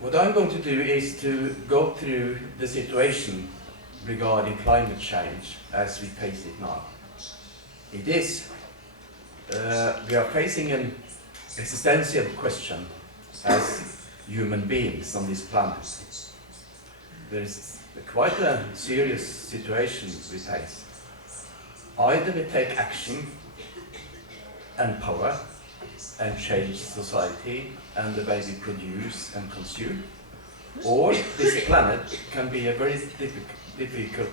What I'm going to do is to go through the situation regarding climate change as we face it now. It is, we are facing an existential question as human beings on this planet. There is quite a serious situation we face. Either we take action and power and change society and the way we produce and consume, or this planet can be a very difficult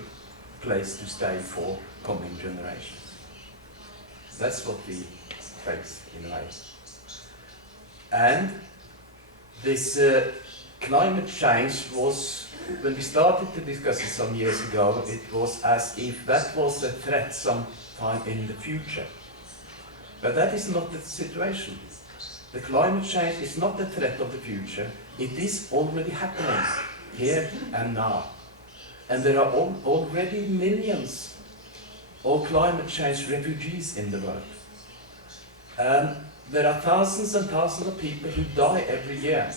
place to stay for coming generations. That's what we face in a way. And this climate change was, when we started to discuss it some years ago, it was as if that was a threat sometime in the future. But that is not the situation. The climate change is not the threat of the future. It is already happening here and now. And there are already millions of climate change refugees in the world. And there are thousands and thousands of people who die every year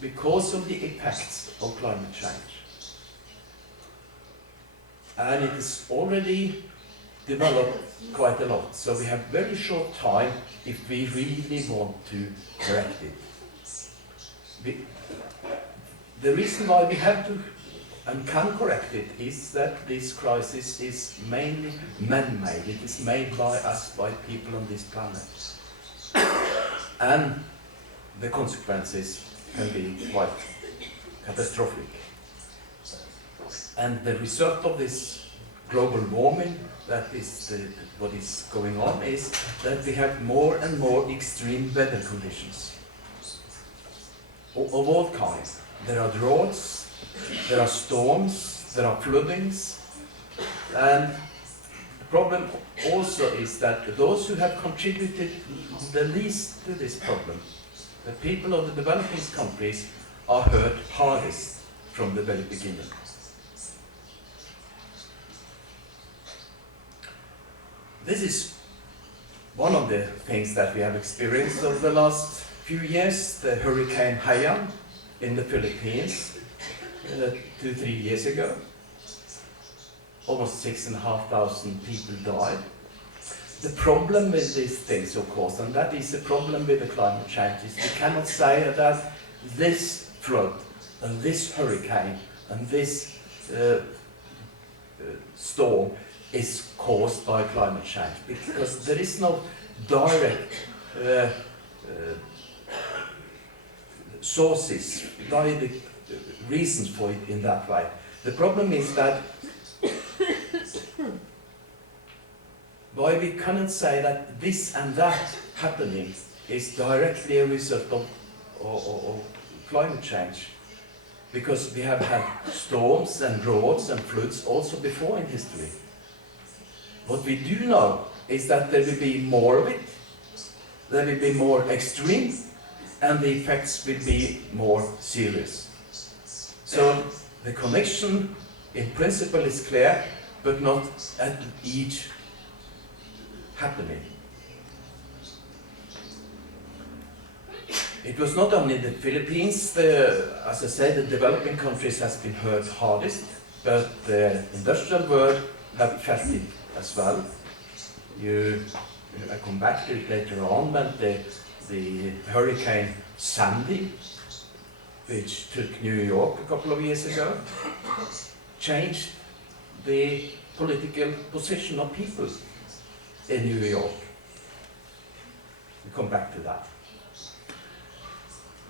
because of the effects of climate change. And it is already developed quite a lot. So we have very short time if we really want to correct it. The reason why we have to and can correct it is that this crisis is mainly man-made. It is made by us, by people on this planet. And the consequences can be quite catastrophic. And the result of this global warming, that is what is going on, is that we have more and more extreme weather conditions of all kinds. There are droughts, there are storms, there are floodings, and the problem also is that those who have contributed the least to this problem, the people of the developing countries, are hurt hardest from the very beginning. This is one of the things that we have experienced over the last few years, the Hurricane Haiyan in the Philippines 2-3 years ago. Almost 6,500 people died. The problem with these things, of course, and that is the problem with the climate change, is we cannot say that this flood and this hurricane and this storm is caused by climate change, because there is no direct sources, direct reasons for it in that way. The problem is that why we cannot say that this and that happening is directly a result of climate change, because we have had storms and droughts and floods also before in history. What we do know is that there will be more of it, there will be more extreme, and the effects will be more serious. So the connection in principle is clear, but not at each happening. It was not only the Philippines, as I said, the developing countries has been hurt hardest, but the industrial world have felt it as well. I come back to it later on, but the Hurricane Sandy, which took New York a couple of years ago, changed the political position of people in New York. We'll come back to that.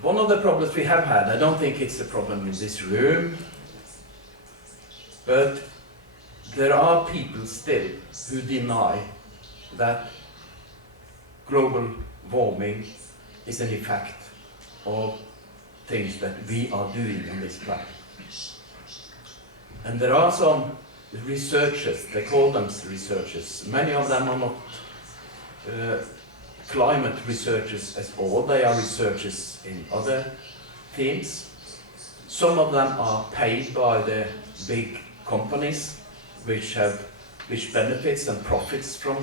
One of the problems we have had, I don't think it's a problem in this room, but there are people still who deny that global warming is an effect of things that we are doing on this planet. And there are some researchers, they call them researchers, many of them are not climate researchers at all, they are researchers in other fields. Some of them are paid by the big companies which benefits and profits from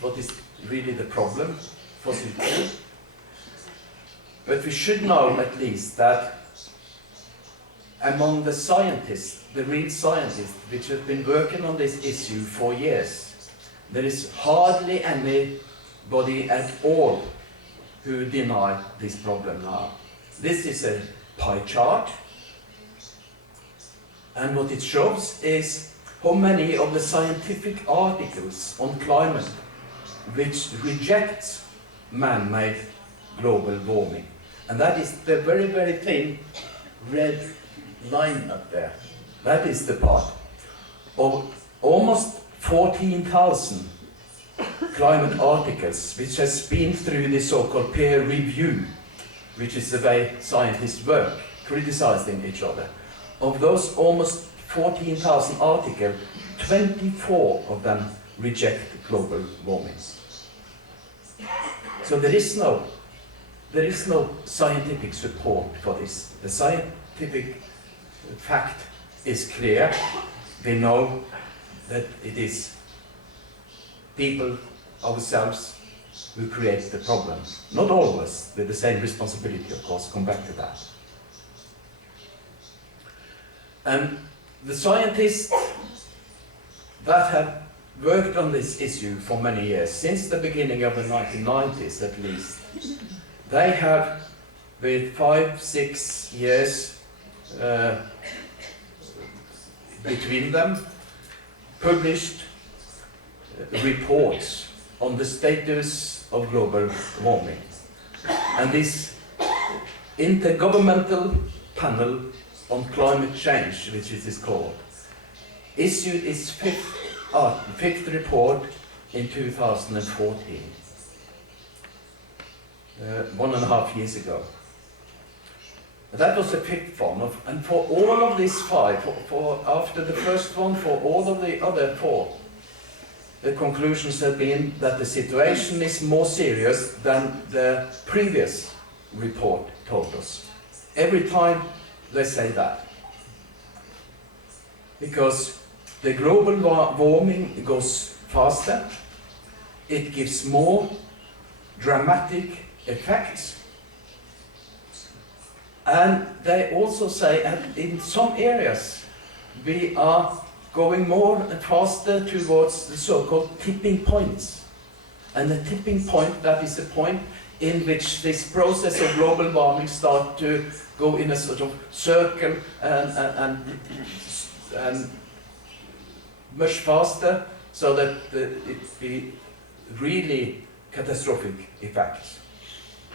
what is really the problem, fossil fuel. But we should know at least that among the scientists, the real scientists, which have been working on this issue for years, there is hardly anybody at all who deny this problem now. This is a pie chart, and what it shows is how many of the scientific articles on climate which reject man-made global warming. And that is the very, very thin red line up there. That is the part of almost 14,000 climate articles which has been through the so-called peer review, which is the way scientists work, criticizing each other. Of those almost 14,000 articles, 24 of them reject global warming. So there is no scientific support for this. The scientific fact is clear. We know that it is people, ourselves, who create the problem. Not all of us with the same responsibility, of course, come back to that. And the scientists that have worked on this issue for many years, since the beginning of the 1990s at least, they have, with 5-6 years between them, published reports on the status of global warming. And this Intergovernmental Panel on Climate Change, which it is called, issued its fifth report in 2014, 1.5 years ago. That was the fifth one, and for all of these five, after the first one, for all of the other four, the conclusions have been that the situation is more serious than the previous report told us. Every time they say that. Because the global warming goes faster, it gives more dramatic effects, and they also say that in some areas we are going more and faster towards the so-called tipping points. And the tipping point, that is a point in which this process of global warming starts to go in a sort of circle and much faster, so that it be really catastrophic effects.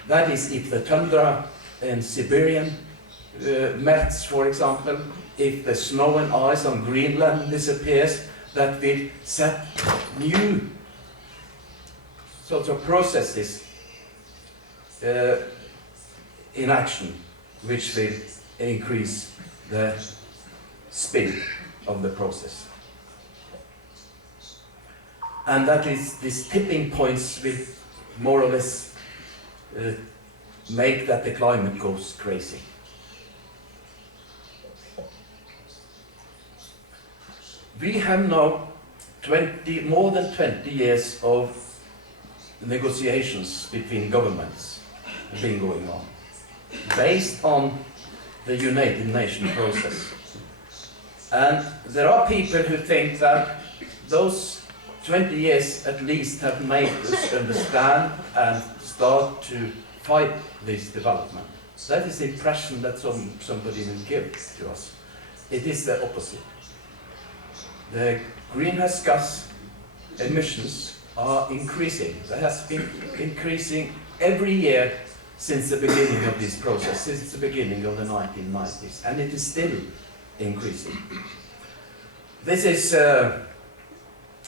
That is if the tundra in Siberian melts, for example, if the snow and ice on Greenland disappears, that will set new sorts of processes in action, which will increase the speed of the process. And that is, these tipping points will more or less make that the climate goes crazy. We have now more than 20 years of negotiations between governments been going on, based on the United Nations process. And there are people who think that those 20 years at least have made us understand and start to fight this development. That is the impression that somebody will give to us. It is the opposite. The greenhouse gas emissions are increasing. They have been increasing every year since the beginning of this process, since the beginning of the 1990s, and it is still increasing. This is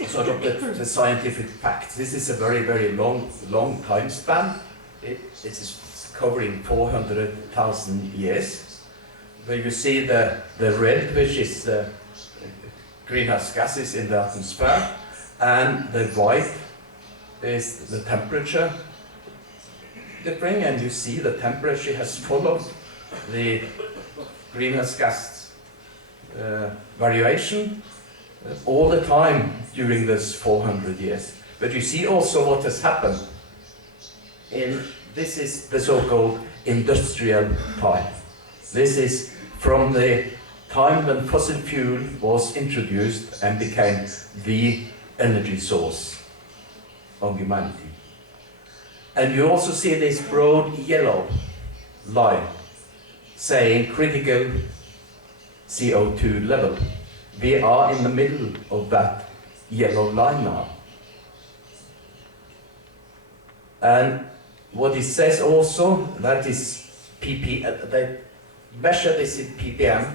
sort of the scientific facts. This is a very, very long time span. It is covering 400,000 years. Where you see the red, which is the greenhouse gases in the atmosphere, and the white is the temperature differing, and you see the temperature has followed the greenhouse gas variation all the time during this 400 years. But you see also what has happened this is the so-called industrial time. This is from the time when fossil fuel was introduced and became the energy source of humanity. And you also see this broad yellow line saying critical CO2 level. We are in the middle of that yellow line now. And what it says also, that is they measure this in ppm,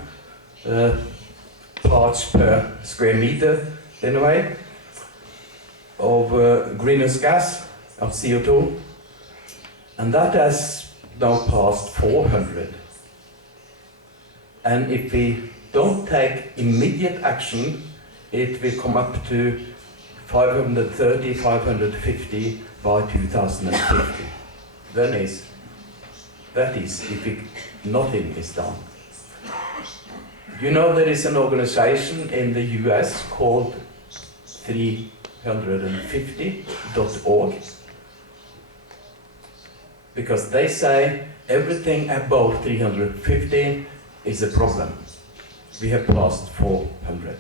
parts per square meter in a way, of greenhouse gas, of CO2, and that has now passed 400. And if we don't take immediate action, it will come up to 530, 550 by 2050. That is if nothing is done. You know there is an organization in the US called 350.org, because they say everything above 350 is a problem. We have passed 400.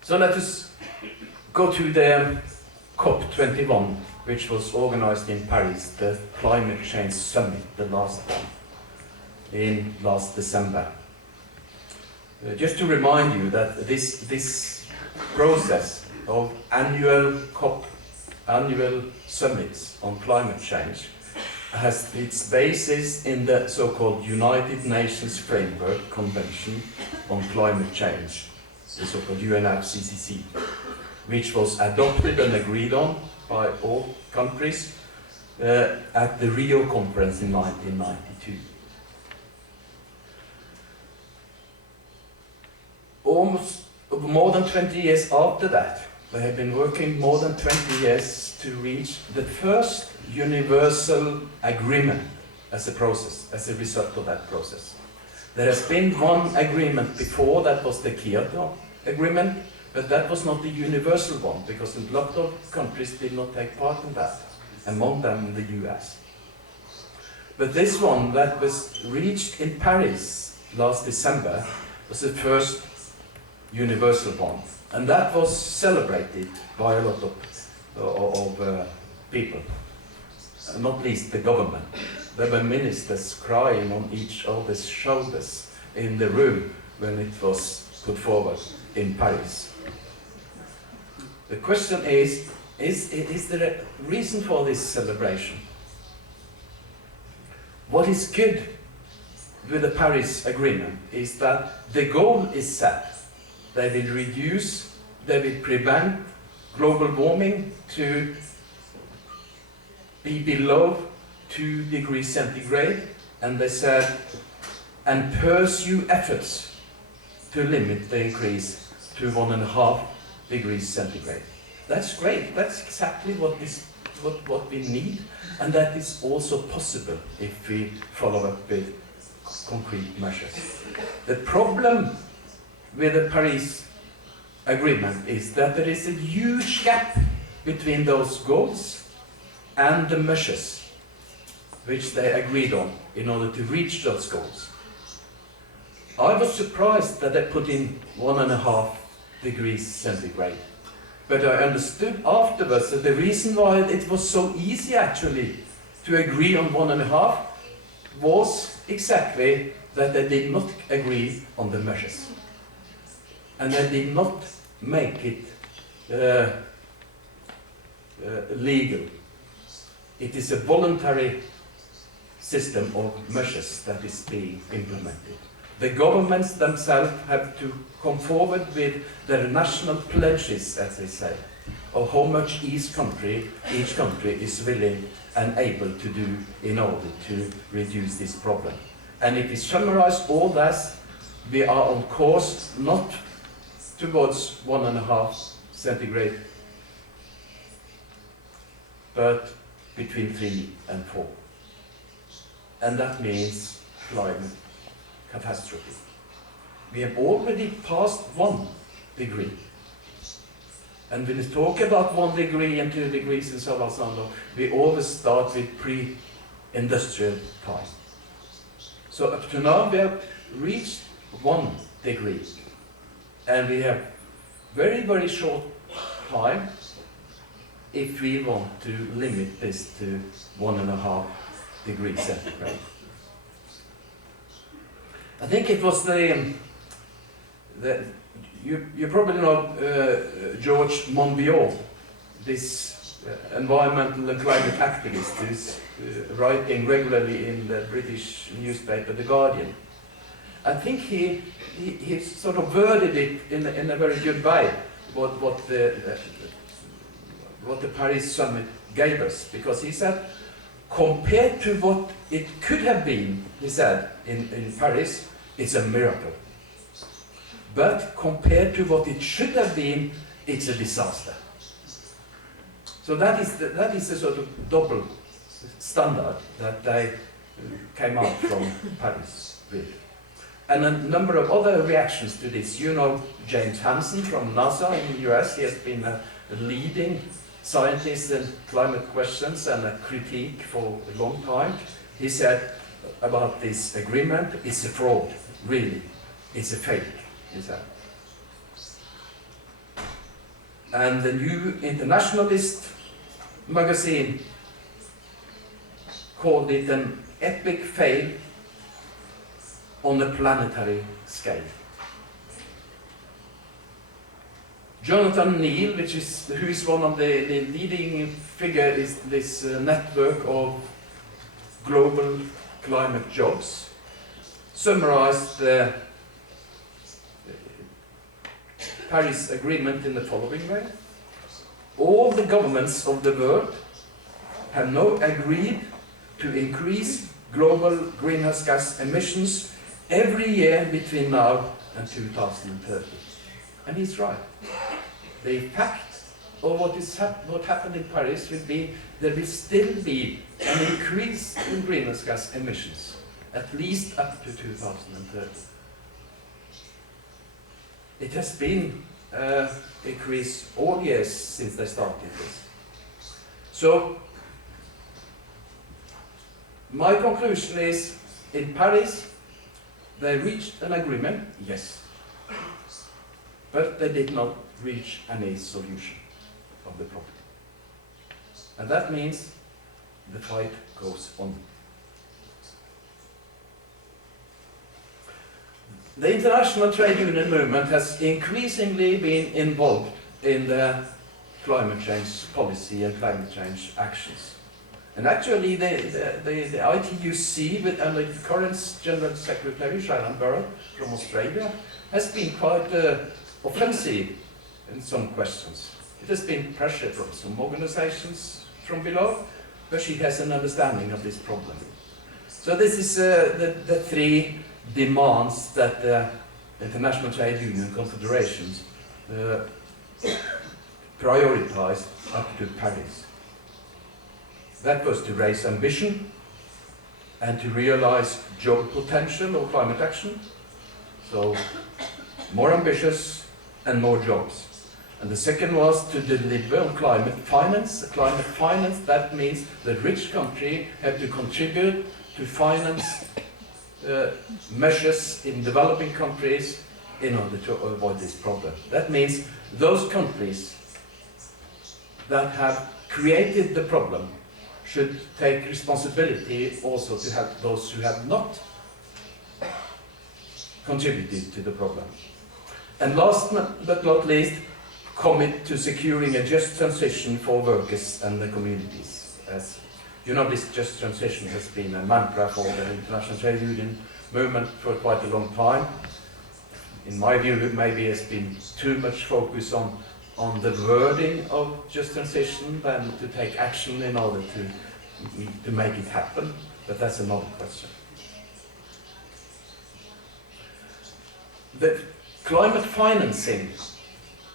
So let us go to the COP21, which was organized in Paris, the climate change summit, the last one, in last December. Just to remind you that this process of annual summits on climate change has its basis in the so-called United Nations Framework Convention on Climate Change, the so-called UNFCCC, which was adopted and agreed on by all countries at the Rio conference in 1992. Almost more than 20 years after that, they have been working more than 20 years to reach the first universal agreement as a process, as a result of that process. There has been one agreement before, that was the Kyoto Agreement, but that was not the universal one, because a lot of countries did not take part in that, among them the US. But this one that was reached in Paris last December was the first universal one, and that was celebrated by a lot of people, not least the government. There were ministers crying on each other's shoulders in the room when it was put forward in Paris. The question is there a reason for this celebration? What is good with the Paris Agreement is that the goal is set. They will reduce, they will prevent global warming to be below 2 degrees centigrade, and they said, and pursue efforts to limit the increase to 1.5 degrees centigrade. That's great. That's exactly what we need, and that is also possible if we follow up with concrete measures. The problem with the Paris Agreement is that there is a huge gap between those goals and the measures which they agreed on in order to reach those goals. I was surprised that they put in 1.5 degrees centigrade. But I understood afterwards that the reason why it was so easy actually to agree on 1.5 was exactly that they did not agree on the measures. And they did not make it legal. It is a voluntary system of measures that is being implemented. The governments themselves have to come forward with their national pledges, as they say, of how much each country is willing and able to do in order to reduce this problem. And if we summarize all that, we are on course not towards 1.5 centigrade, but between 3 and 4. And that means climate catastrophe. We have already passed 1 degree. And when we talk about 1 degree and 2 degrees in Sør-Vestlandet, we always start with pre-industrial time. So up to now we have reached 1 degree. And we have very, very short time if we want to limit this to 1.5 degrees centigrade. I think it was you probably know George Monbiot, this environmental and climate activist who's writing regularly in the British newspaper The Guardian. I think he sort of worded it in a very good way, what the Paris summit gave us, because he said, compared to what it could have been, he said, in Paris, it's a miracle. But compared to what it should have been, it's a disaster. So that is the sort of double standard that they came out from Paris with. And a number of other reactions to this. You know James Hansen from NASA in the US. He has been a leading scientist in climate questions and a critique for a long time. He said about this agreement, it's a fraud, really. It's a fake, he said. And the New Internationalist magazine called it an epic fail on a planetary scale. Jonathan Neal, who is one of the leading figures in this network of global climate jobs, summarized the Paris Agreement in the following way. All the governments of the world have now agreed to increase global greenhouse gas emissions every year between now and 2030. And he's right. The effect of what happened in Paris will be there will still be an increase in greenhouse gas emissions, at least up to 2030. It has been increased all years since they started this. So my conclusion is, in Paris, they reached an agreement, yes, but they did not reach any solution of the problem. And that means the fight goes on. The international trade union movement has increasingly been involved in the climate change policy and climate change actions. And actually the ITUC, under the current General Secretary, Sharon Burrow from Australia, has been quite offensive in some questions. It has been pressure from some organizations from below, but she has an understanding of this problem. So this is the 3 demands that the International Trade Union Confederations prioritized up to Paris. That was to raise ambition and to realize job potential of climate action. So more ambitious and more jobs. And the second was to deliver on climate finance. Climate finance, that means that rich countries have to contribute to finance measures in developing countries in order to avoid this problem. That means those countries that have created the problem should take responsibility also to help those who have not contributed to the problem. And last but not least, commit to securing a just transition for workers and the communities. As you know, this just transition has been a mantra for the International Trade Union movement for quite a long time. In my view, it maybe has been too much focus on the wording of just transition than to take action in order to make it happen, but that's another question. The climate financing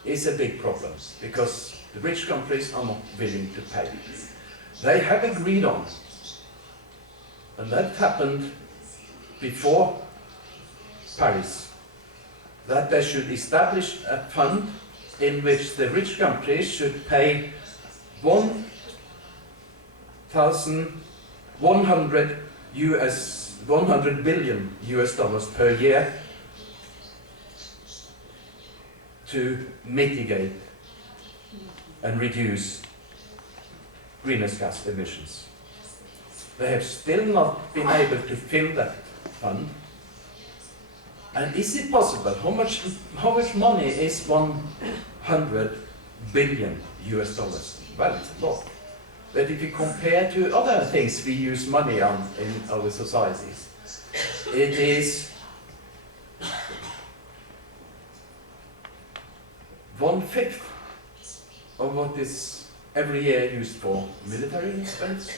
is a big problem because the rich countries are not willing to pay. They have agreed on, and that happened before Paris, that they should establish a fund in which the rich countries should pay 100 billion US dollars per year to mitigate and reduce greenhouse gas emissions. They have still not been able to fill that fund. And is it possible? How much money is 100 billion US dollars? Well, it's a lot. But if you compare to other things we use money on in our societies, it is 1/5 of what is every year used for military expense.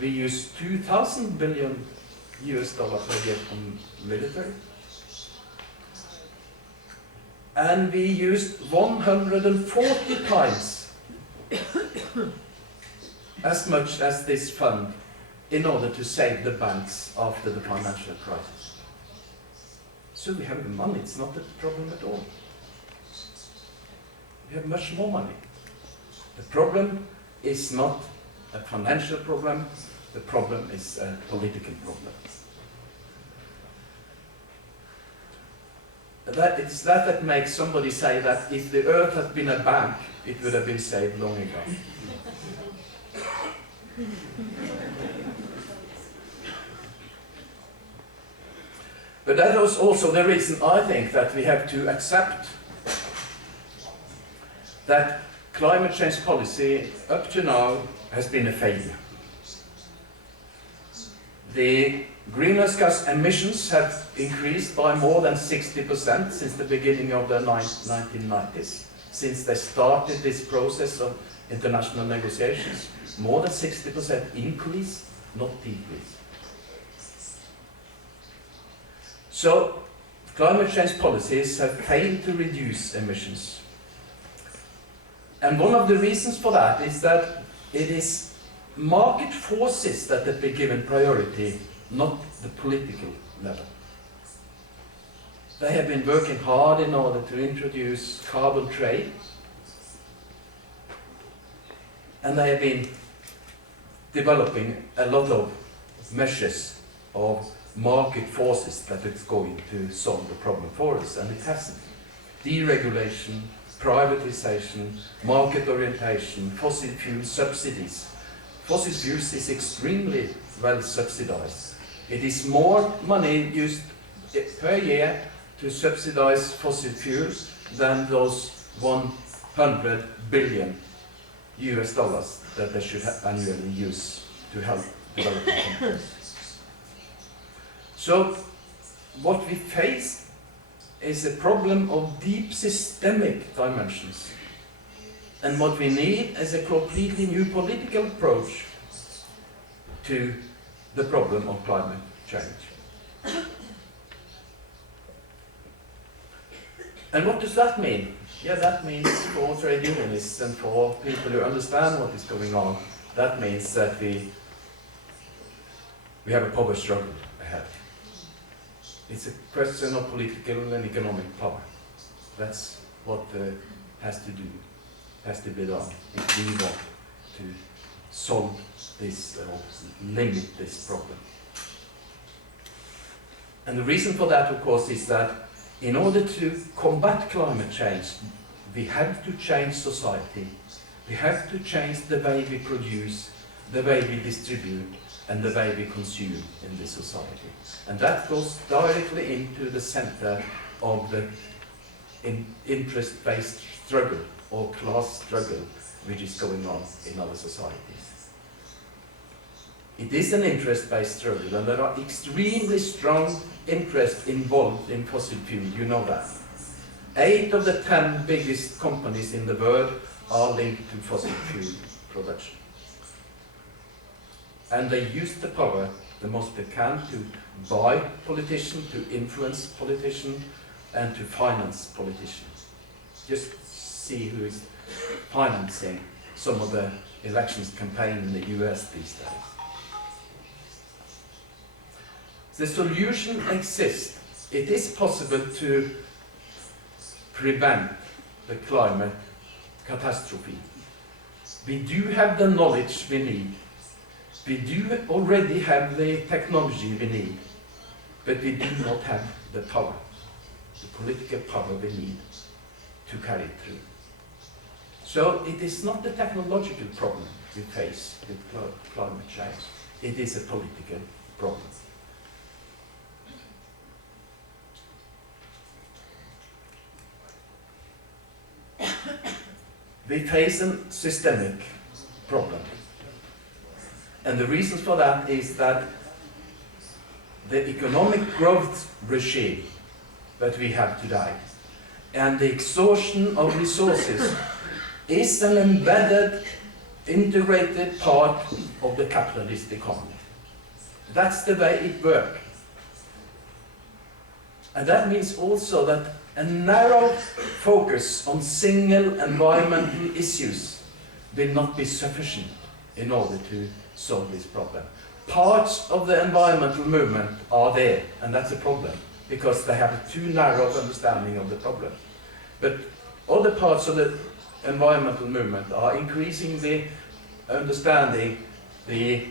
We use 2,000 billion US dollars per year on military. And we used 140 times as much as this fund in order to save the banks after the financial crisis. So we have the money, it's not a problem at all. We have much more money. The problem is not a financial problem, the problem is a political problem. It's that makes somebody say that if the earth had been a bank, it would have been saved long ago. But that was also the reason I think that we have to accept that climate change policy up to now has been a failure. The greenhouse gas emissions have increased by more than 60% since the beginning of the 1990s, since they started this process of international negotiations. More than 60% increase, not decrease. So, climate change policies have failed to reduce emissions. And one of the reasons for that is that it is market forces that have been given priority, not the political level. They have been working hard in order to introduce carbon trade, and they have been developing a lot of measures of market forces that is going to solve the problem for us, and it hasn't. Deregulation, privatization, market orientation, fossil fuel subsidies. Fossil fuels is extremely well subsidized. It is more money used per year to subsidize fossil fuels than those 100 billion US dollars that they should annually use to help developing countries. So what we face is a problem of deep systemic dimensions. And what we need is a completely new political approach to the problem of climate change. And what does that mean? Yeah, that means for trade unionists and for people who understand what is going on, that means that we have a power struggle ahead. It's a question of political and economic power. That's what has to be done if we want to solve this or limit this problem. And the reason for that, of course, is that in order to combat climate change, we have to change society. We have to change the way we produce, the way we distribute, and the way we consume in this society. And that goes directly into the center of the interest-based struggle or class struggle which is going on in our societies. It is an interest-based struggle, and there are extremely strong interests involved in fossil fuel, you know that. 8 of the 10 biggest companies in the world are linked to fossil fuel production. And they use the power the most they can to buy politicians, to influence politicians, and to finance politicians. Just see who is financing some of the elections campaign in the US these days. The solution exists. It is possible to prevent the climate catastrophe. We do have the knowledge we need. We do already have the technology we need, but we do not have the power, the political power we need to carry it through. So it is not the technological problem we face with climate change. It is a political problem. We face a systemic problem. And the reason for that is that the economic growth regime that we have today and the exhaustion of resources is an embedded, integrated part of the capitalist economy. That's the way it works. And that means also that a narrow focus on single environmental issues will not be sufficient in order to solve this problem. Parts of the environmental movement are there, and that's a problem, because they have a too narrow understanding of the problem. But other parts of the environmental movement are increasingly understanding the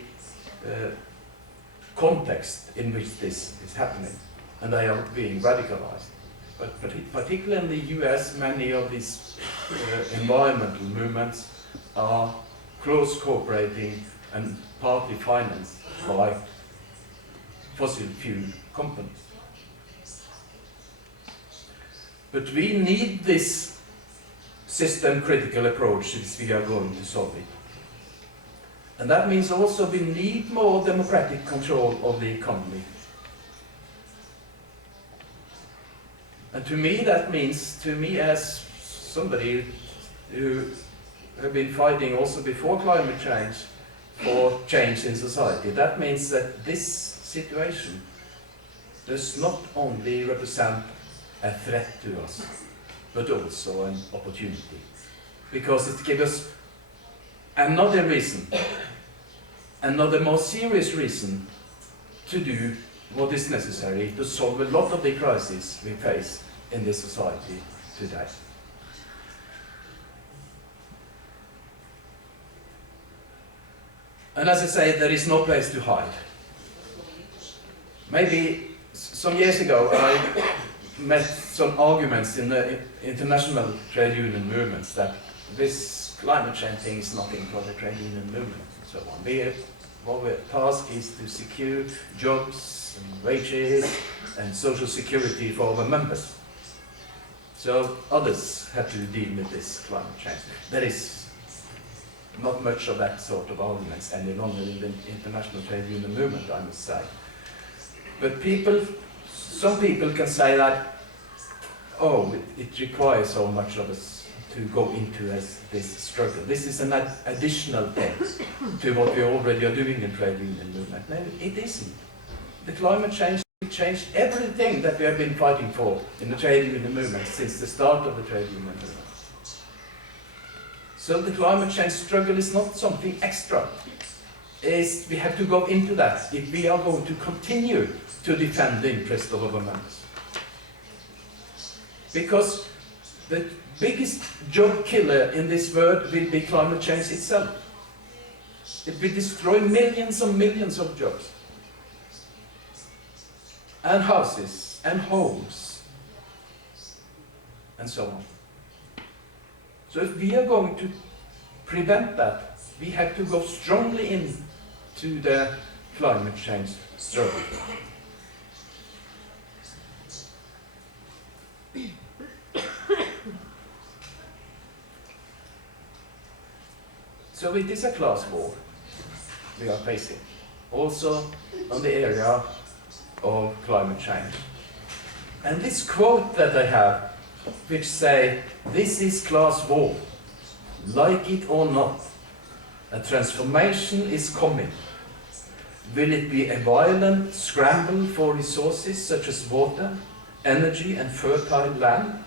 context in which this is happening, and they are being radicalized. But particularly in the US, many of these environmental movements are close cooperating and partly financed by fossil fuel companies. But we need this system-critical approach if we are going to solve it. And that means also we need more democratic control of the economy. And to me, that means, to me as somebody who have been fighting also before climate change for change in society, that means that this situation does not only represent a threat to us, but also an opportunity. Because it gives us another reason, another more serious reason to do what is necessary to solve a lot of the crises we face in this society today. And as I say, there is no place to hide. Maybe some years ago I met some arguments in the international trade union movements that this climate change thing is nothing for the trade union movement and so on. Our task is to secure jobs and wages and social security for our members. So others have to deal with this climate change. There is not much of that sort of arguments any longer in the international trade union movement, I must say. But some people can say that, oh, it requires so much of us to go into this struggle. This is an additional thing to what we already are doing in trade union movement. No, it isn't. The climate change will change everything that we have been fighting for in the trade union movement since the start of the trade union movement. So the climate change struggle is not something extra. We have to go into that if we are going to continue to defend the interest of our members. Because the biggest job killer in this world will be climate change itself. It will destroy millions and millions of jobs. And houses, and homes, and so on. So if we are going to prevent that, we have to go strongly into the climate change struggle. So it is a class war we are facing, also on the area of climate change. And this quote that I have, which say, this is class war, like it or not, a transformation is coming. Will it be a violent scramble for resources such as water, energy and fertile land?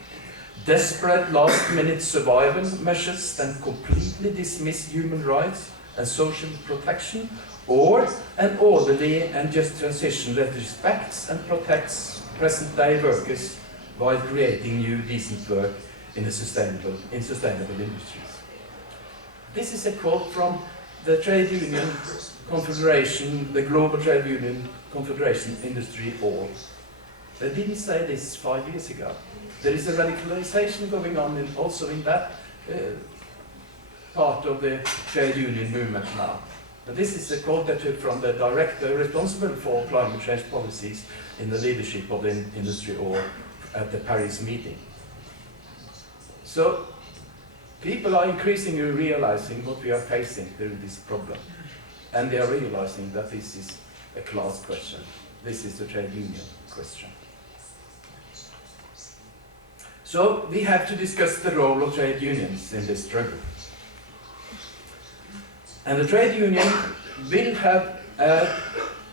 Desperate last-minute survival measures that completely dismiss human rights and social protection? Or an orderly and just transition that respects and protects present-day workers while creating new decent work in sustainable industries. This is a quote from the Trade Union Confederation, the Global Trade Union Confederation Industry All. They didn't say this 5 years ago. There is a radicalization going on also in that part of the trade union movement now. And this is a quote that took from the director responsible for climate change policies in the leadership of the industry or at the Paris meeting. So people are increasingly realizing what we are facing through this problem. And they are realizing that this is a class question. This is the trade union question. So we have to discuss the role of trade unions in this struggle. And the trade union will have a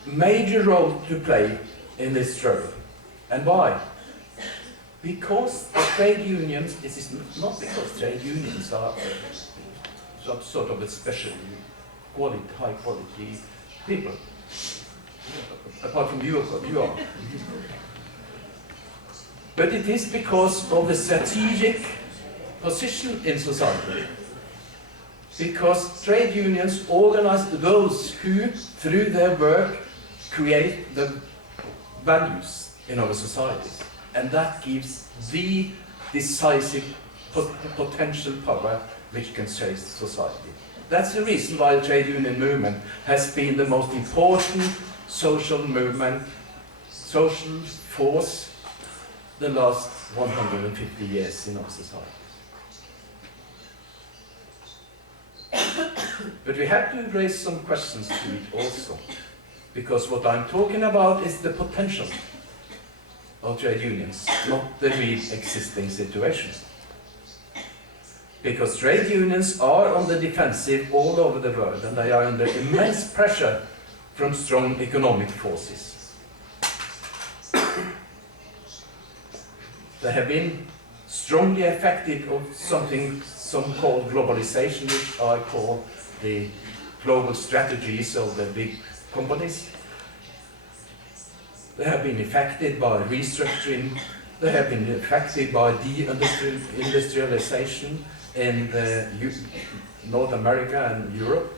major role to play in this struggle. And why? Because the trade unions, this is not because trade unions are some sort of a special quality, high quality people, apart from you are. But it is because of the strategic position in society. Because trade unions organize those who, through their work, create the values in our societies. And that gives the decisive potential power which can change society. That's the reason why the trade union movement has been the most important social movement, social force the last 150 years in our society. But we have to raise some questions to it also, because what I'm talking about is the potential of trade unions, not the real existing situation. Because trade unions are on the defensive all over the world, and they are under immense pressure from strong economic forces. They have been strongly affected of something some call globalization, which I call the global strategies of the big companies. They have been affected by restructuring. They have been affected by deindustrialization in North America and Europe.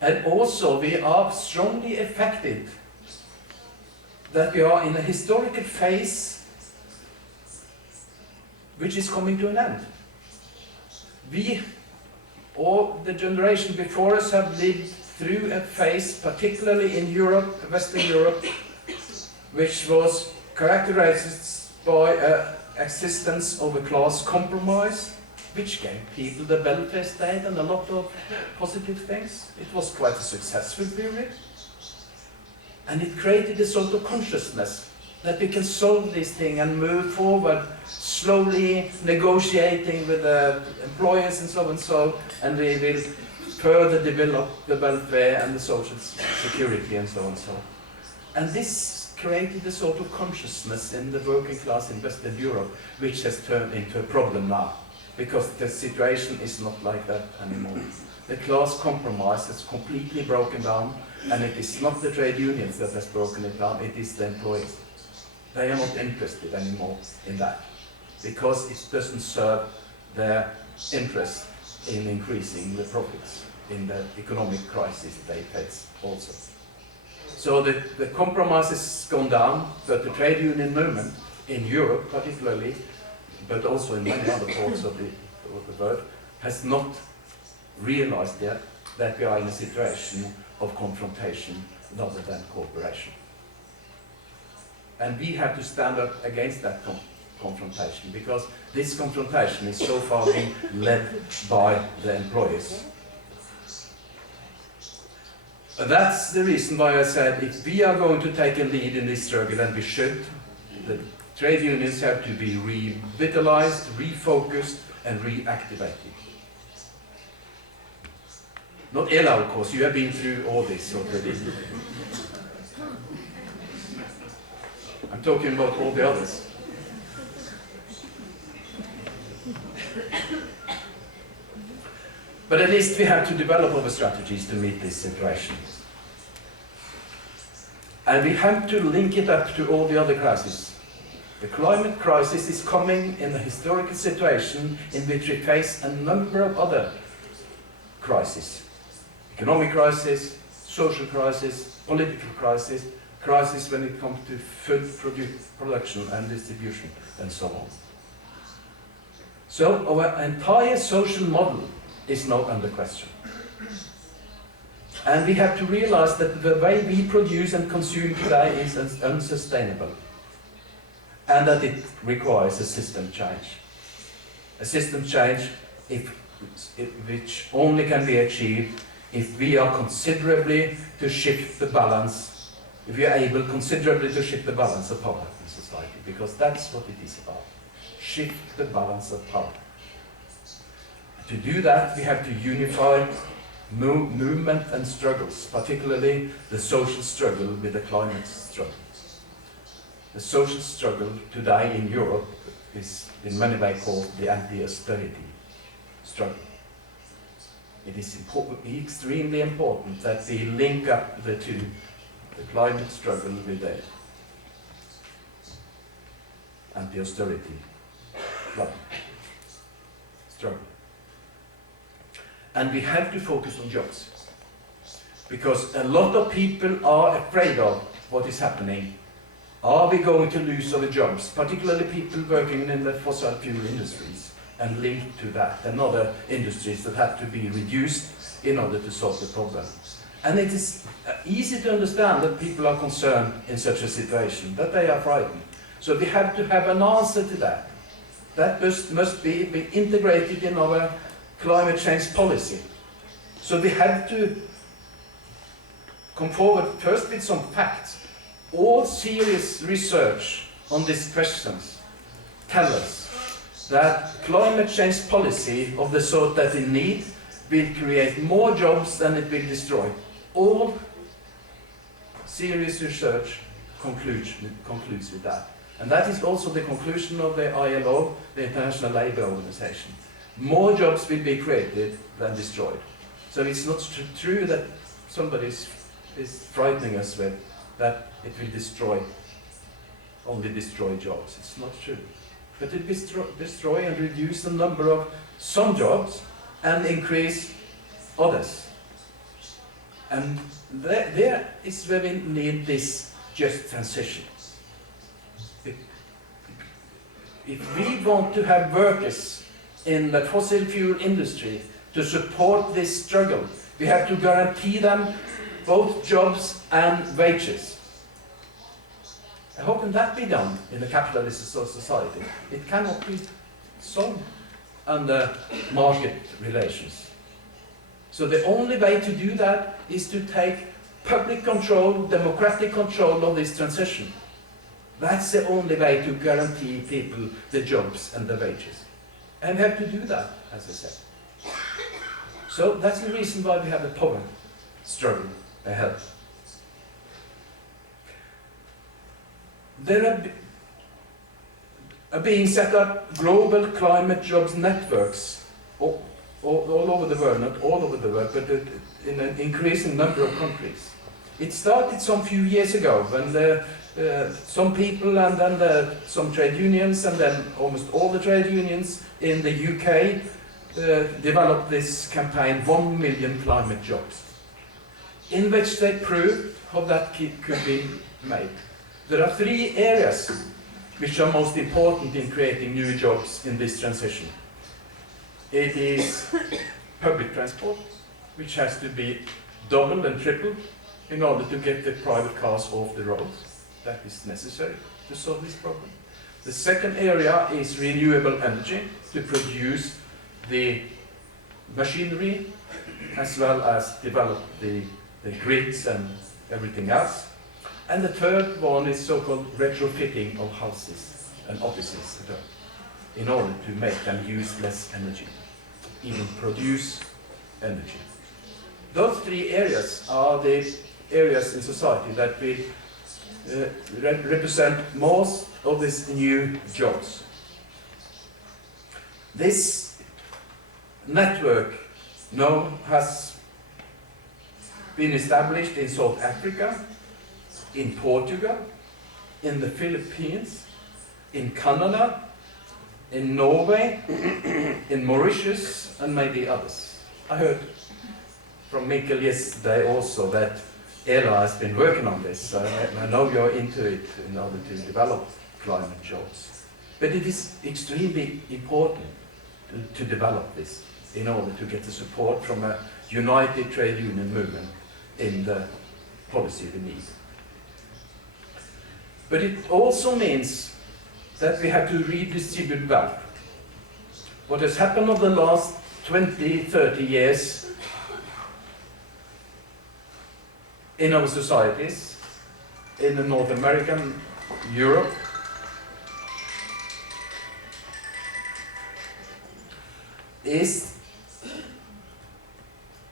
And also we are strongly affected that we are in a historical phase which is coming to an end. We, or the generation before us, have lived through a phase, particularly in Europe, Western Europe, which was characterized by an existence of a class compromise, which gave people the welfare state and a lot of positive things. It was quite a successful period. And it created a sort of consciousness that we can solve this thing and move forward, slowly negotiating with the employers and so, and we will further develop the welfare and the social security and so. And this created a sort of consciousness in the working class in Western Europe, which has turned into a problem now, because the situation is not like that anymore. The class compromise has completely broken down, and it is not the trade unions that has broken it down, it is the employers. They are not interested anymore in that, because it doesn't serve their interest in increasing the profits in the economic crisis they face also. So the compromise has gone down, but the trade union movement in Europe particularly, but also in many other parts of the world, has not realized yet that we are in a situation of confrontation rather than cooperation. And we have to stand up against that confrontation, because this confrontation is so far being led by the employers. That's the reason why I said if we are going to take a lead in this struggle, and we should, the trade unions have to be revitalized, refocused, and reactivated. Not Ella, of course, you have been through all this already. I'm talking about all the others. But at least we have to develop our strategies to meet this situation. And we have to link it up to all the other crises. The climate crisis is coming in a historical situation in which we face a number of other crises. Economic crisis, social crisis, political crisis, crisis when it comes to food production and distribution, and so on. So our entire social model is now under question. And we have to realize that the way we produce and consume today is unsustainable, and that it requires a system change. A system change which only can be achieved if we are considerably to shift the balance, if we are able considerably to shift the balance of power in society, because that's what it is about. Shift the balance of power. To do that, we have to unify movement and struggles, particularly the social struggle with the climate struggle. The social struggle today in Europe is in many ways called the anti-austerity struggle. It is extremely important that we link up the two, the climate struggle with the anti-austerity struggle. And we have to focus on jobs, because a lot of people are afraid of what is happening. Are we going to lose our jobs, particularly people working in the fossil fuel industries and linked to that, and other industries that have to be reduced in order to solve the problem? And it is easy to understand that people are concerned in such a situation, that they are frightened. So we have to have an answer to that. That must be integrated in our climate change policy. So we have to come forward first with some facts. All serious research on these questions tell us that climate change policy of the sort that we need will create more jobs than it will destroy. All serious research concludes with that. And that is also the conclusion of the ILO, the International Labour Organization. More jobs will be created than destroyed. So it's not true that somebody is frightening us with that it will only destroy jobs. It's not true. But it will destroy and reduce the number of some jobs and increase others. And there is where we need this just transition. If we want to have workers in the fossil fuel industry to support this struggle, we have to guarantee them both jobs and wages. How can that be done in a capitalist society? It cannot be solved under market relations. So the only way to do that is to take public control, democratic control of this transition. That's the only way to guarantee people the jobs and the wages. And we have to do that, as I said. So that's the reason why we have a power struggle ahead. There are being set up global climate jobs networks all over the world, not all over the world, but in an increasing number of countries. It started some few years ago when some people and then some trade unions and then almost all the trade unions in the UK developed this campaign, 1 million climate jobs, in which they proved how that could be made. There are 3 areas which are most important in creating new jobs in this transition. It is public transport, which has to be doubled and tripled in order to get the private cars off the roads. That is necessary to solve this problem. The second area is renewable energy, to produce the machinery as well as develop the grids and everything else. And the third one is so-called retrofitting of houses and offices in order to make them use less energy, even produce energy. Those 3 areas are the areas in society that will represent most of these new jobs. This network now has been established in South Africa, in Portugal, in the Philippines, in Canada, in Norway, in Mauritius, and maybe others. I heard from Mikkel yesterday also that ELA has been working on this, so I know you're into it in order to develop climate jobs. But it is extremely important to develop this in order to get the support from a united trade union movement in the policy we need. But it also means that we have to redistribute wealth. What has happened over the last 20, 30 years in our societies, in the North American, Europe, is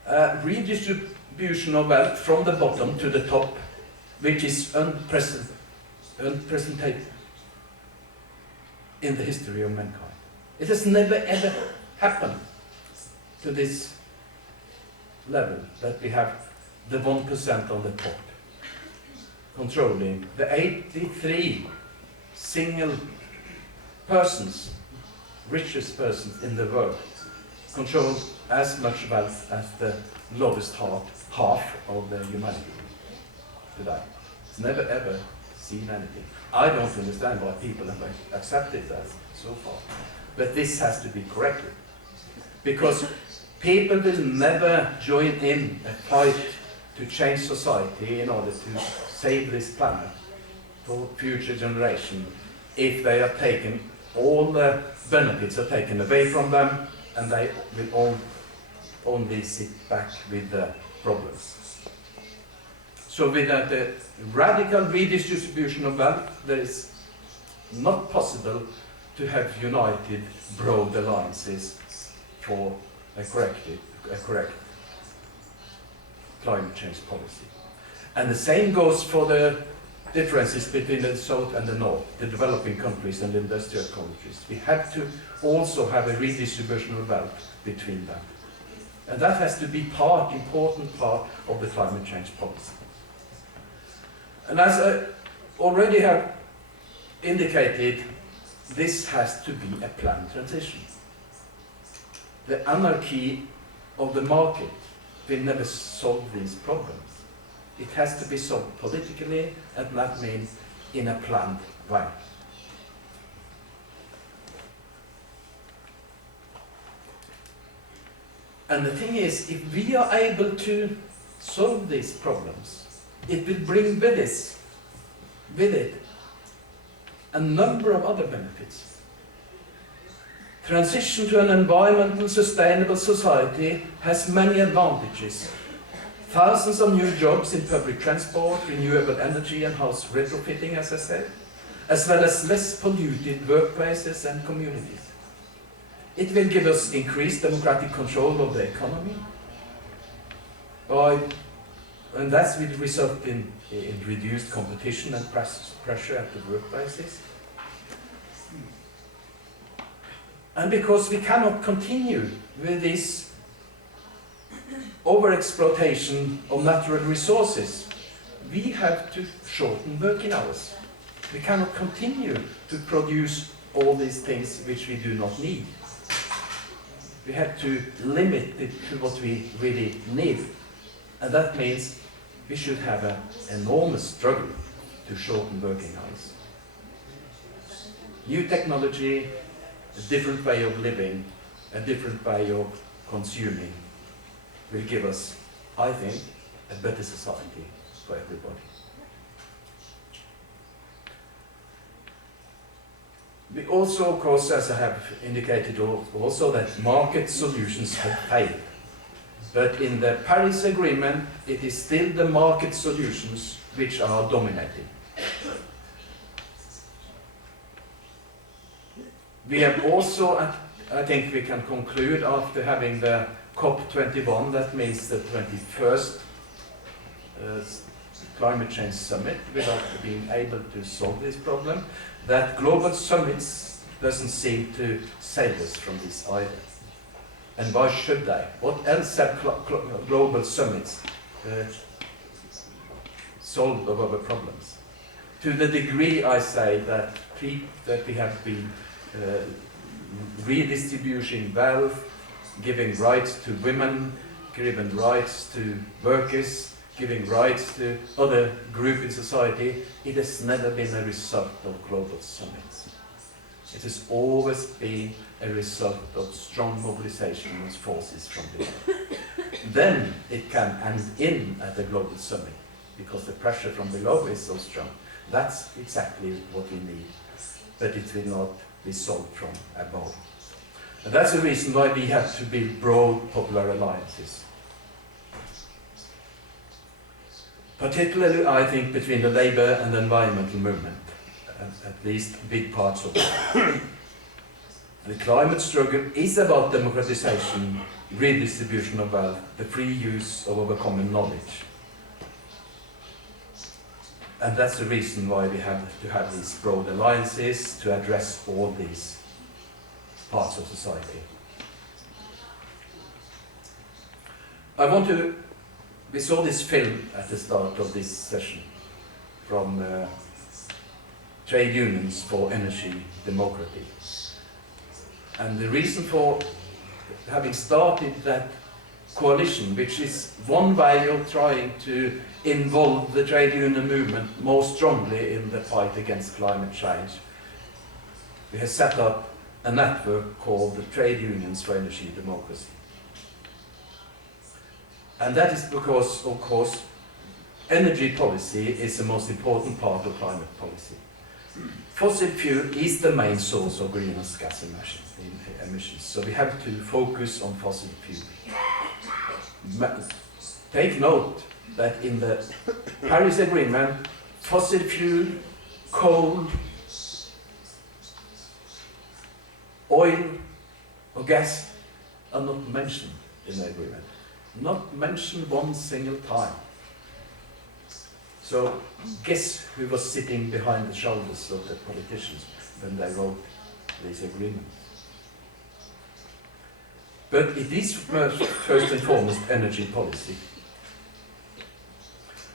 a redistribution of wealth from the bottom to the top, which is unprecedented in the history of mankind. It has never ever happened to this level, that we have the 1% on the top controlling the 83 single persons, richest persons in the world, control as much wealth as the lowest half of the humanity today. It's never ever seen anything. I don't understand why people have accepted that so far. But this has to be corrected. Because people will never join in a fight to change society in order to save this planet for future generations if they are taken, all the benefits are taken away from them, and they will only sit back with the problems. So without the radical redistribution of wealth, there is not possible to have united, broad alliances for a correct climate change policy. And the same goes for the differences between the South and the North, the developing countries and the industrial countries. We have to also have a redistribution of wealth between them. And that has to be important part of the climate change policy. And as I already have indicated, this has to be a planned transition. The anarchy of the market will never solve these problems. It has to be solved politically, and that means in a planned way. And the thing is, if we are able to solve these problems, it will bring with it a number of other benefits. Transition to an environmental sustainable society has many advantages. Thousands of new jobs in public transport, renewable energy and house retrofitting, as I said, as well as less polluted workplaces and communities. It will give us increased democratic control of the economy, and that will result in reduced competition and pressure at the workplaces. And because we cannot continue with this overexploitation of natural resources, we have to shorten working hours. We cannot continue to produce all these things which we do not need. We have to limit it to what we really need. And that means we should have an enormous struggle to shorten working hours. New technology, a different way of living, a different way of consuming will give us, I think, a better society for everybody. We also, of course, as I have indicated also, that market solutions have failed. But in the Paris Agreement, it is still the market solutions which are dominating. We have also, I think we can conclude after having the COP21, that means the 21st climate change summit, without being able to solve this problem, that global summits doesn't seem to save us from this either. And why should they? What else have global summits solved of our problems? to the degree I say that we have been redistributing wealth, giving rights to women, giving rights to workers, giving rights to other groups in society, it has never been a result of global summits. It has always been a result of strong mobilization of forces from below. Then it can end in at the global summit, because the pressure from below is so strong. That's exactly what we need, but it will not be solved from above. And that's the reason why we have to build broad popular alliances. Particularly, I think, between the labour and the environmental movement, at least big parts of it. The climate struggle is about democratization, redistribution of wealth, the free use of our common knowledge. And that's the reason why we have to have these broad alliances to address all these parts of society. We saw this film at the start of this session from Trade Unions for Energy Democracy. And the reason for having started that coalition, which is one way of trying to involve the trade union movement more strongly in the fight against climate change, we have set up a network called the Trade Unions for Energy Democracy. And that is because, of course, energy policy is the most important part of climate policy. Fossil fuel is the main source of greenhouse gas emissions, so we have to focus on fossil fuel. Take note that in the Paris Agreement, fossil fuel, coal, oil or gas are not mentioned in the agreement. Not mentioned one single time. So guess who was sitting behind the shoulders of the politicians when they wrote this agreement? But it is first and foremost energy policy.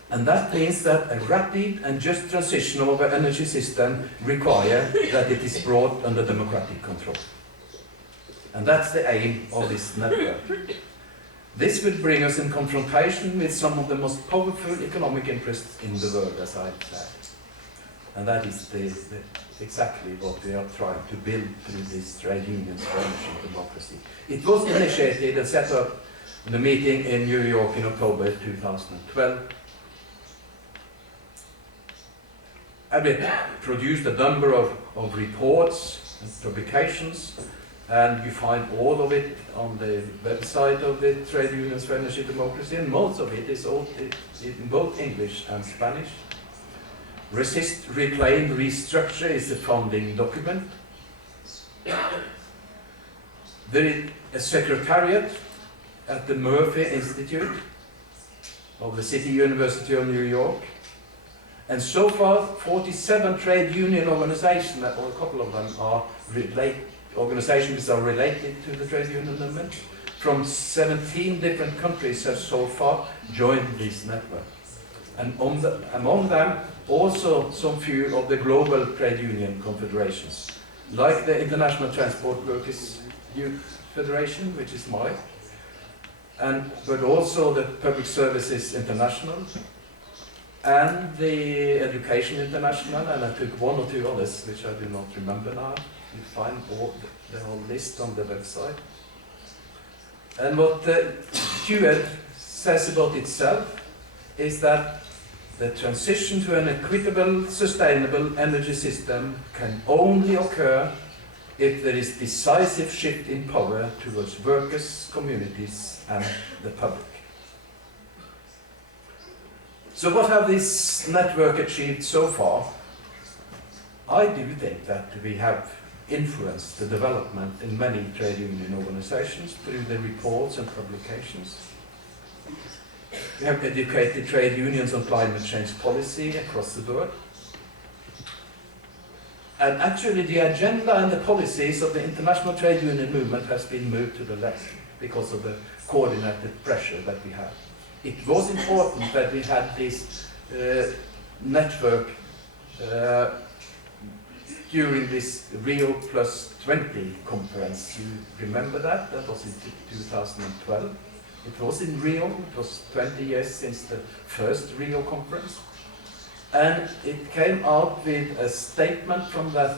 And that means that a rapid and just transition of our energy system requires that it is brought under democratic control. And that's the aim of this network. This will bring us in confrontation with some of the most powerful economic interests in the world, as I said. And that is exactly what we are trying to build through this trade unions for energy democracy. It was initiated and set up in a meeting in New York in October 2012. And it produced a number of reports and publications, and you find all of it on the website of the Trade Unions for Energy Democracy, and most of it is in both English and Spanish. Resist, Reclaim, Restructure is the founding document. There is a secretariat at the Murphy Institute of the City University of New York. And so far, 47 trade union organizations, or a couple of them are organizations that are related to the trade union movement, from 17 different countries have so far joined this network. And among them, also some few of the global trade union confederations, like the International Transport Workers Youth Federation, which is mine, but also the Public Services International, and the Education International, and I took one or two others, which I do not remember now. You find the whole list on the website. And what the QED says about itself is that the transition to an equitable, sustainable energy system can only occur if there is decisive shift in power towards workers, communities, and the public. So what have this network achieved so far? I do think that we have influenced the development in many trade union organizations through the reports and publications. We have educated trade unions on climate change policy across the board. And actually the agenda and the policies of the international trade union movement has been moved to the left because of the coordinated pressure that we have. It was important that we had this network during this Rio Plus 20 conference. You remember that? That was in 2012. It was in Rio. It was 20 years since the first Rio conference. And it came out with a statement from that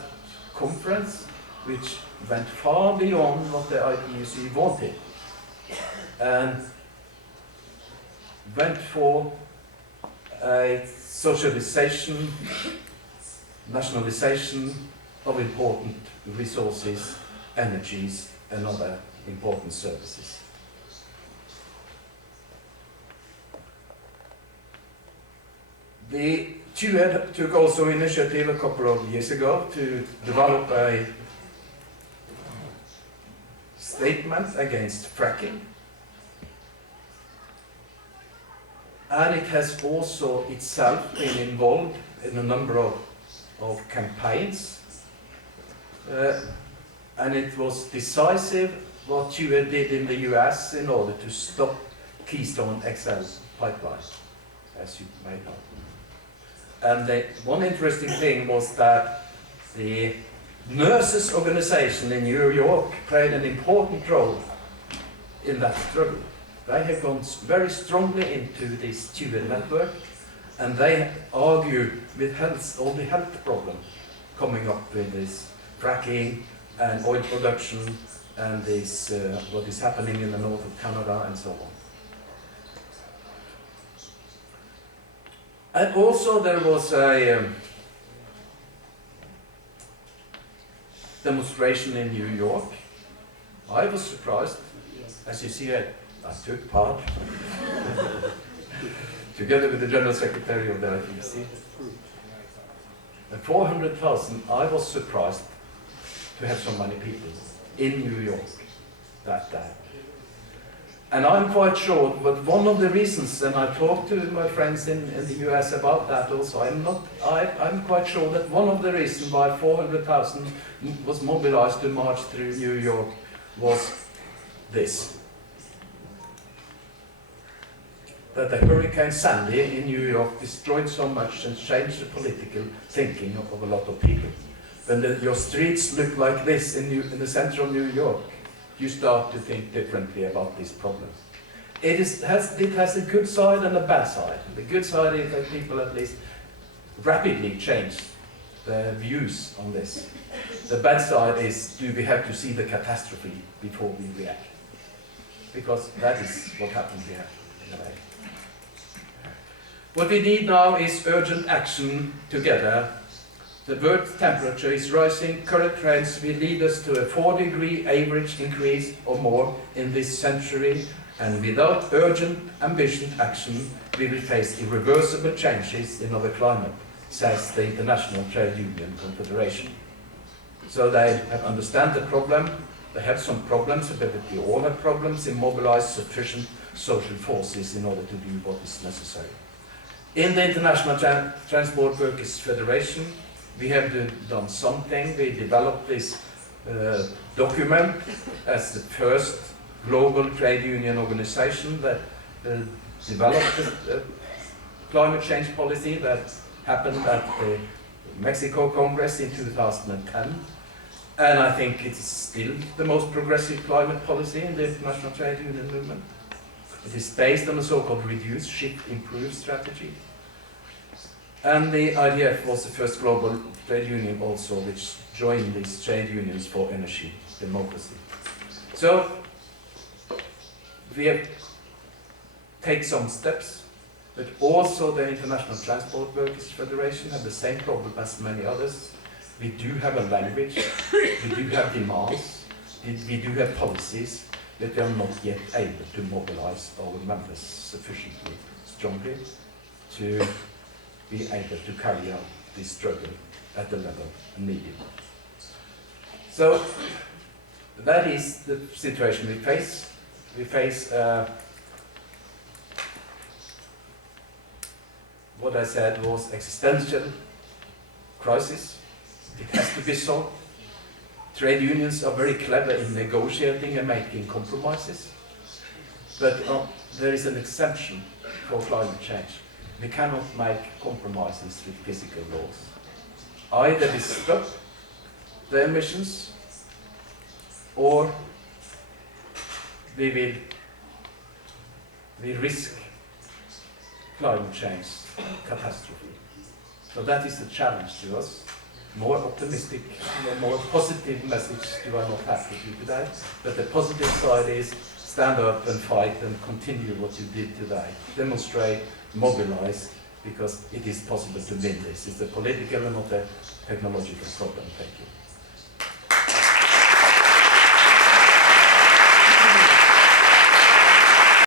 conference which went far beyond what the ITUC wanted, and went for a socialization, nationalization of important resources, energies, and other important services. The TUED took also initiative a couple of years ago to develop a statement against fracking, and it has also itself been involved in a number of campaigns, and it was decisive what TUED did in the US in order to stop Keystone XL pipeline, as you may know. And one interesting thing was that the nurses organization in New York played an important role in that struggle. They have gone very strongly into this TUED network, and they argue with all the health problems coming up with this fracking and oil production and this what is happening in the north of Canada and so on. And also there was a demonstration in New York. I was surprised. As you see, I took part together with the General Secretary of the ITUC. And 400,000, I was surprised to have so many people in New York that day. And I'm quite sure, but one of the reasons, and I talked to my friends in the US about that also, I'm quite sure that one of the reasons why 400,000 was mobilized to march through New York was this. That the Hurricane Sandy in New York destroyed so much and changed the political thinking of a lot of people. When your streets look like this in the center of New York, you start to think differently about these problems. It has a good side and a bad side. The good side is that people at least rapidly change their views on this. The bad side is, do we have to see the catastrophe before we react? Because that is what happened here in a way. What we need now is urgent action together. The Earth's temperature is rising. Current trends will lead us to a 4-degree average increase or more in this century, and without urgent, ambitious action, we will face irreversible changes in our climate, says the International Trade Union Confederation. So they have understand the problem. They have some problems, but we all have problems in mobilize sufficient social forces in order to do what is necessary. In the International Transport Workers Federation, we have done something. We developed this document as the first global trade union organization that developed a climate change policy that happened at the Mexico Congress in 2010. And I think it's still the most progressive climate policy in the international trade union movement. It is based on a so-called reduce, shift, improve strategy. And the IDF was the first global trade union also which joined these trade unions for energy democracy. So we have taken some steps, but also the International Transport Workers Federation have the same problem as many others. We do have a language, we do have demands, we do have policies, but we are not yet able to mobilize our members sufficiently strongly to be able to carry out this struggle at the level needed. So that is the situation we face. We face what I said was existential crisis. It has to be solved. Trade unions are very clever in negotiating and making compromises, but there is an exemption for climate change. We cannot make compromises with physical laws. either we stop the emissions or we risk climate change catastrophe. So that is the challenge to us. More optimistic, more positive message do I not have to you today, but the positive side is stand up and fight and continue what you did today. Demonstrate, mobilize, because it is possible to win this. It's a political and not a technological problem. Thank you.